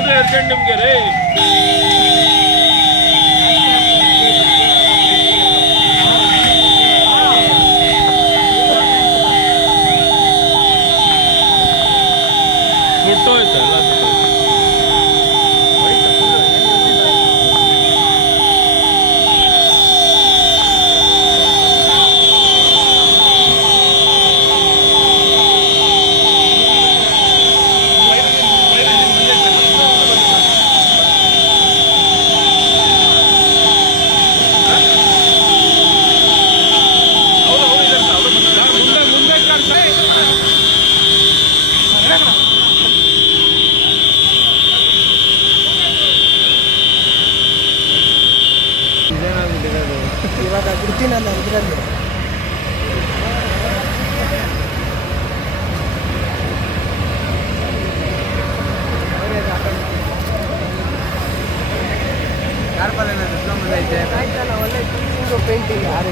ಏನ್ರಿ ಅರ್ಜೆಂಟ್ ನಿಮ್ಗೆ ರೀ? ಸುಟ್ಟೋಯ್ತು ಎಲ್ಲ ಸುಟ್ಟೋಯ್ತು. ಇವಾಗ ಬಿಡ್ತೀನಲ್ಲ ಇದರಲ್ಲಿ ಆಯ್ತಲ್ಲ ಒಳ್ಳೆ ಪೇಂಟಿಂಗ್ ಯಾರು